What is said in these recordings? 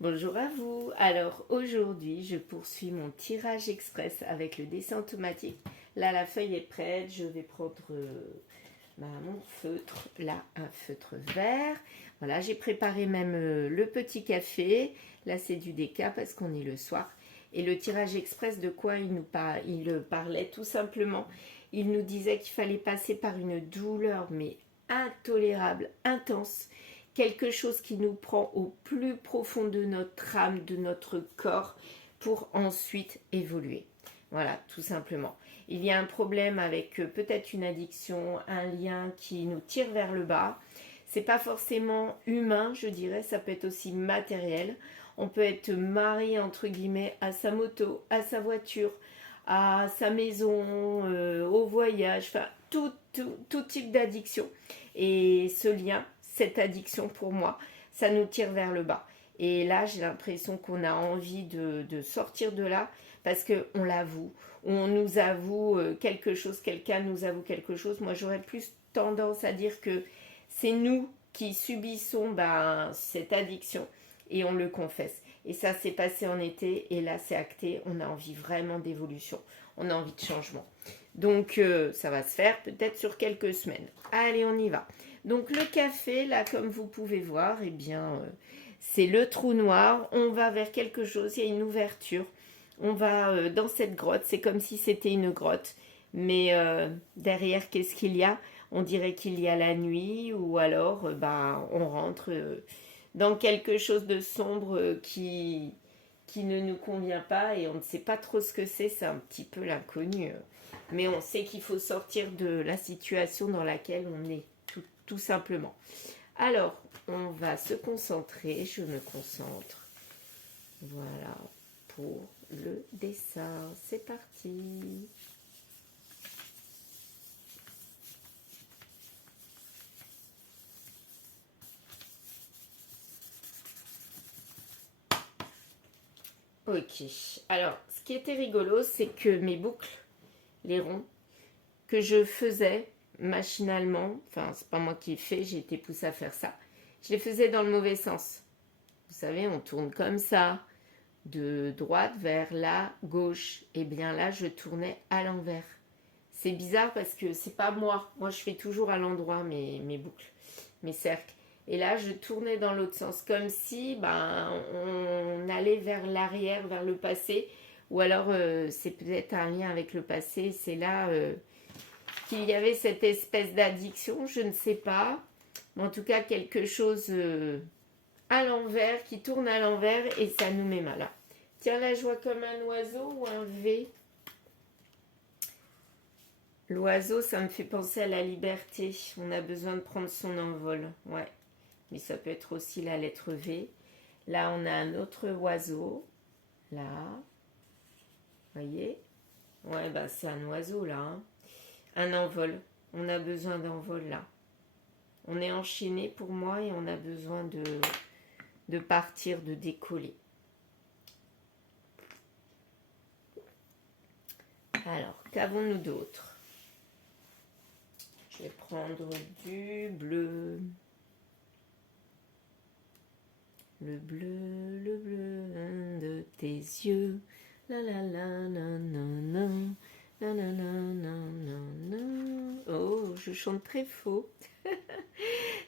Bonjour à vous. Alors aujourd'hui, je poursuis mon tirage express avec le dessin automatique. Là, la feuille est prête. Je vais prendre mon feutre. Là, un feutre vert. Voilà, j'ai préparé même le petit café. Là, c'est du déca parce qu'on est le soir. Et le tirage express, de quoi il parlait tout simplement. Il nous disait qu'il fallait passer par une douleur, mais intolérable, intense, quelque chose qui nous prend au plus profond de notre âme, de notre corps, pour ensuite évoluer. Voilà, tout simplement. Il y a un problème avec peut-être une addiction, un lien qui nous tire vers le bas. C'est pas forcément humain, je dirais, ça peut être aussi matériel. On peut être marié entre guillemets à sa moto, à sa voiture, à sa maison, au voyage, enfin tout type d'addiction. Et ce lien, cette addiction pour moi, ça nous tire vers le bas. Et là, j'ai l'impression qu'on a envie de sortir de là parce qu'on l'avoue, on nous avoue quelque chose, quelqu'un nous avoue quelque chose. Moi, j'aurais plus tendance à dire que c'est nous qui subissons cette addiction et on le confesse. Et ça s'est passé en été et là, c'est acté. On a envie vraiment d'évolution. On a envie de changement. Donc, ça va se faire peut-être sur quelques semaines. Allez, on y va. Donc le café, là, comme vous pouvez voir, eh bien, c'est le trou noir. On va vers quelque chose, il y a une ouverture. On va dans cette grotte, c'est comme si c'était une grotte. Mais derrière, qu'est-ce qu'il y a? On dirait qu'il y a la nuit ou alors on rentre dans quelque chose de sombre qui ne nous convient pas et on ne sait pas trop ce que c'est un petit peu l'inconnu. Mais on sait qu'il faut sortir de la situation dans laquelle on est tout simplement. Alors, on va se concentrer, je me concentre. Voilà, pour le dessin. C'est parti. Ok, alors, ce qui était rigolo, c'est que mes boucles, les ronds, que je faisais machinalement, enfin, c'est pas moi qui ai fait, j'ai été poussée à faire ça, je les faisais dans le mauvais sens. Vous savez, on tourne comme ça, de droite vers la gauche. Et bien là, je tournais à l'envers. C'est bizarre parce que c'est pas moi. Moi, je fais toujours à l'endroit mes boucles, mes cercles. Et là, je tournais dans l'autre sens, comme si on allait vers l'arrière, vers le passé. Ou alors, c'est peut-être un lien avec le passé. C'est là qu'il y avait cette espèce d'addiction, je ne sais pas. Mais en tout cas, quelque chose à l'envers, qui tourne à l'envers et ça nous met mal. Tiens, là, je vois comme un oiseau ou un V. L'oiseau, ça me fait penser à la liberté. On a besoin de prendre son envol. Ouais. Mais ça peut être aussi la lettre V. Là, on a un autre oiseau. Là. Voyez? Ouais, c'est un oiseau, là. Hein. Un envol. On a besoin d'envol, là. On est enchaîné pour moi et on a besoin de partir, de décoller. Alors, qu'avons-nous d'autre? Je vais prendre du bleu. Le bleu de tes yeux. La la la la la la la la la la la. Oh, je chante très faux.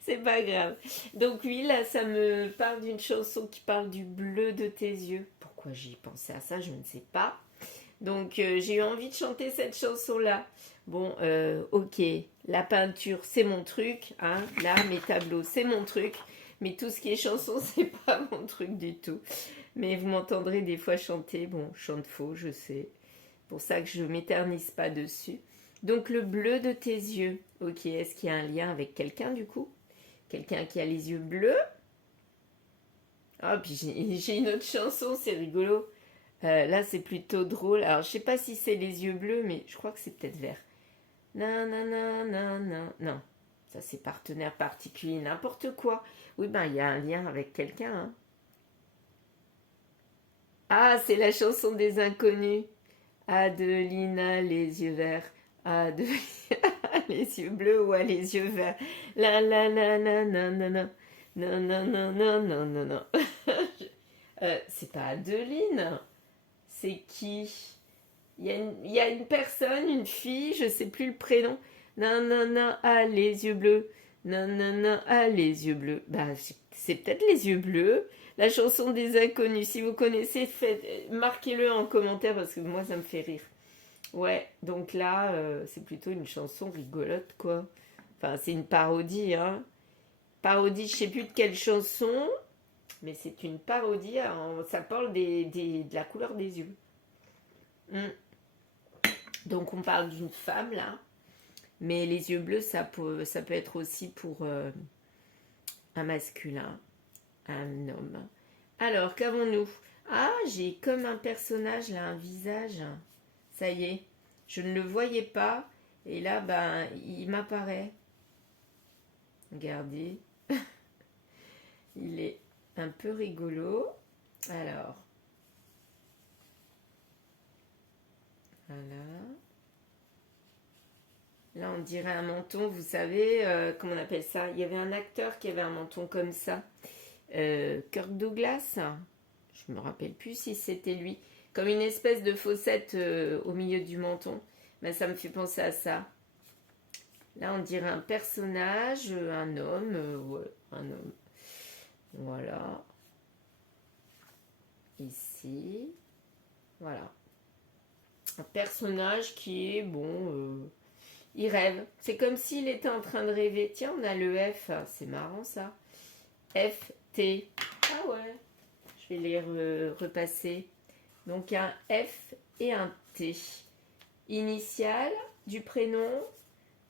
C'est pas grave. Donc oui, là, ça me parle d'une chanson qui parle du bleu de tes yeux. Pourquoi j'y pensais à ça, je ne sais pas. Donc j'ai eu envie de chanter cette chanson-là. Bon, ok, la peinture, c'est mon truc. Hein. Là, mes tableaux, c'est mon truc. Mais tout ce qui est chanson, c'est pas mon truc du tout. Mais vous m'entendrez des fois chanter. Bon, je chante faux, je sais. Pour ça que je m'éternise pas dessus. Donc le bleu de tes yeux. Ok, est-ce qu'il y a un lien avec quelqu'un du coup? Quelqu'un qui a les yeux bleus? Ah, puis j'ai une autre chanson, c'est rigolo. Là, c'est plutôt drôle. Alors, je sais pas si c'est les yeux bleus, mais je crois que c'est peut-être vert. Non, non, non, non, non, non. Ça, c'est partenaire particulier, n'importe quoi. Oui, il y a un lien avec quelqu'un. Hein. Ah, c'est la chanson des inconnus. Adelina, les yeux verts. Adelina, les yeux bleus ou les yeux verts. La la la la non, non, non. Non, non, non, non, non, non, non. C'est pas Adeline. C'est qui? Il y a une personne, une fille, je sais plus le prénom. Non, non, non, ah, les yeux bleus. Non, non, non, ah, les yeux bleus. Bah, c'est peut-être les yeux bleus. La chanson des inconnus. Si vous connaissez, marquez-le en commentaire parce que moi, ça me fait rire. Ouais, donc là, c'est plutôt une chanson rigolote, quoi. Enfin, c'est une parodie, hein. Parodie, je sais plus de quelle chanson, mais c'est une parodie. Ça parle de la couleur des yeux. Mm. Donc on parle d'une femme là, mais les yeux bleus, ça peut être aussi pour un masculin, un homme. Alors, qu'avons-nous? Ah, j'ai comme un personnage là, un visage. Ça y est, je ne le voyais pas, et là, ben, il m'apparaît. Regardez, il est un peu rigolo. Alors, voilà. Là, on dirait un menton, vous savez, comment on appelle ça? Il y avait un acteur qui avait un menton comme ça. Kirk Douglas. Je me rappelle plus si c'était lui. Comme une espèce de fossette au milieu du menton. Mais ça me fait penser à ça. Là, on dirait un personnage, un homme. Ouais, un homme. Voilà. Ici. Voilà. Un personnage qui est, bon, il rêve. C'est comme s'il était en train de rêver. Tiens, on a le F. C'est marrant ça. F, T. Ah ouais. Je vais les repasser. Donc un F et un T. Initial du prénom.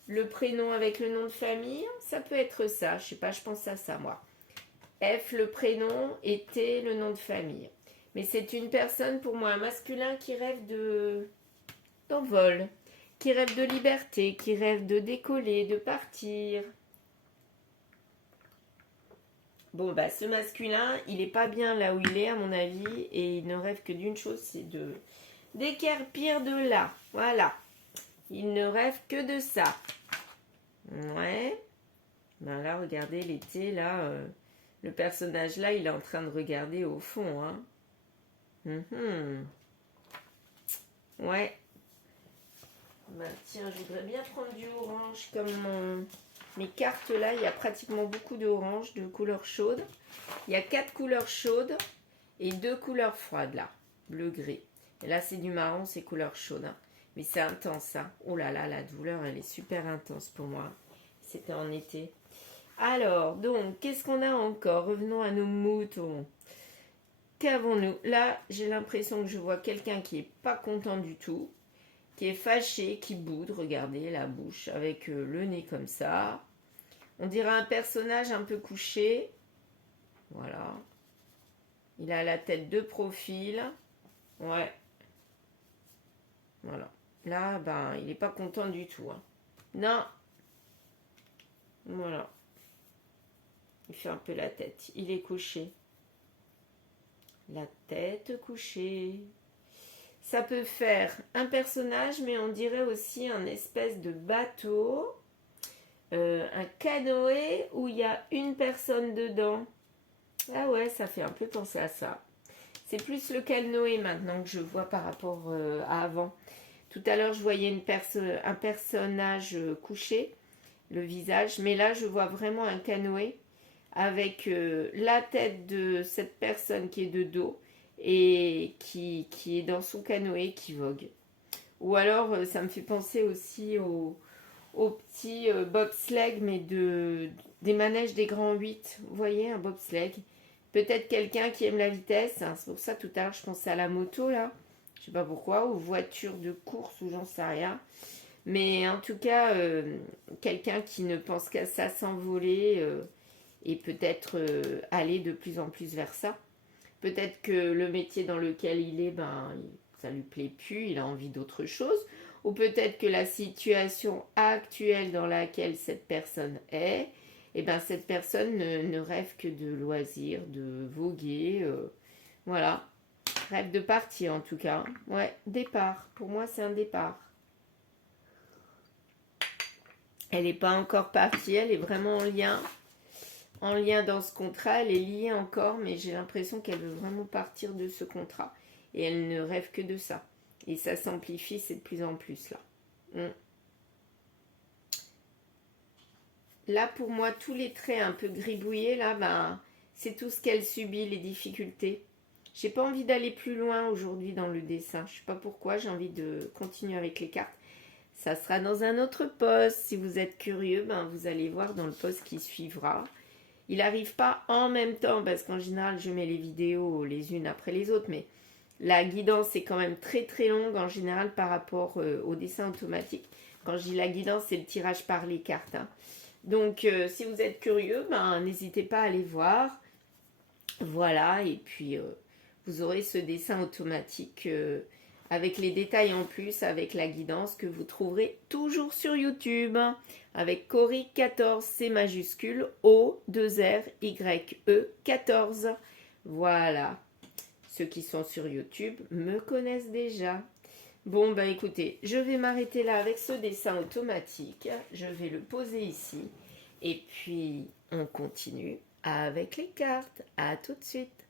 Le prénom avec le nom de famille. Ça peut être ça. Je sais pas, je pense à ça moi. F le prénom et T le nom de famille. Mais c'est une personne pour moi, un masculin qui rêve d'envol, qui rêve de liberté, qui rêve de décoller, de partir. Bon, bah, ce masculin, il n'est pas bien là où il est, à mon avis, et il ne rêve que d'une chose, c'est de décarpir de là. Voilà. Il ne rêve que de ça. Ouais. Ben là, regardez l'été, là, le personnage là, il est en train de regarder au fond, hein. Ouais. Ben, tiens, je voudrais bien prendre du orange comme mes cartes là, il y a pratiquement beaucoup d'orange de couleur chaude. Il y a 4 couleurs chaudes et 2 couleurs froides là, bleu gris. Et là c'est du marron, c'est couleur chaude. Hein. Mais c'est intense hein. Oh là là, la douleur elle est super intense pour moi. C'était en été. Alors, donc, qu'est-ce qu'on a encore? Revenons à nos moutons. Qu'avons-nous? Là, j'ai l'impression que je vois quelqu'un qui est pas content du tout, qui est fâché, qui boude, regardez la bouche avec le nez comme ça. On dirait un personnage un peu couché. Voilà. Il a la tête de profil. Ouais. Voilà. Là, ben, il n'est pas content du tout. Hein. Non. Voilà. Il fait un peu la tête. Il est couché. La tête couchée. Ça peut faire un personnage, mais on dirait aussi un espèce de bateau. Un canoë où il y a une personne dedans. Ah ouais, ça fait un peu penser à ça. C'est plus le canoë maintenant que je vois par rapport à avant. Tout à l'heure, je voyais un personnage couché, le visage. Mais là, je vois vraiment un canoë avec la tête de cette personne qui est de dos et qui est dans son canoë qui vogue. Ou alors, ça me fait penser aussi au petit bobsleigh, mais des manèges des grands 8. Vous voyez, un bobsleigh. Peut-être quelqu'un qui aime la vitesse. Hein. C'est pour ça, tout à l'heure, je pensais à la moto, là. Je sais pas pourquoi. Ou voiture de course, ou j'en sais rien. Mais en tout cas, quelqu'un qui ne pense qu'à ça s'envoler et peut-être aller de plus en plus vers ça. Peut-être que le métier dans lequel il est, ben, ça lui plaît plus, il a envie d'autre chose. Ou peut-être que la situation actuelle dans laquelle cette personne est, eh ben, cette personne ne rêve que de loisirs, de voguer. Voilà. Rêve de partir en tout cas. Ouais, départ. Pour moi, c'est un départ. Elle n'est pas encore partie, elle est vraiment en lien en lien dans ce contrat. Elle est liée encore, mais j'ai l'impression qu'elle veut vraiment partir de ce contrat. Et elle ne rêve que de ça. Et ça s'amplifie, c'est de plus en plus là. Là, pour moi, tous les traits un peu gribouillés, là, ben, c'est tout ce qu'elle subit, les difficultés. J'ai pas envie d'aller plus loin aujourd'hui dans le dessin. Je sais pas pourquoi, j'ai envie de continuer avec les cartes. Ça sera dans un autre post. Si vous êtes curieux, ben, vous allez voir dans le post qui suivra. Il n'arrive pas en même temps, parce qu'en général, je mets les vidéos les unes après les autres, mais la guidance est quand même très très longue en général par rapport au dessin automatique. Quand je dis la guidance, c'est le tirage par les cartes. Hein. Donc, si vous êtes curieux, ben, n'hésitez pas à aller voir. Voilà, et puis vous aurez ce dessin automatique avec les détails en plus, avec la guidance que vous trouverez toujours sur YouTube. Avec Cory14, C majuscule, O, 2 R, Y, E, 14. Voilà. Ceux qui sont sur YouTube me connaissent déjà. Bon, bah écoutez, je vais m'arrêter là avec ce dessin automatique. Je vais le poser ici. Et puis, on continue avec les cartes. À tout de suite.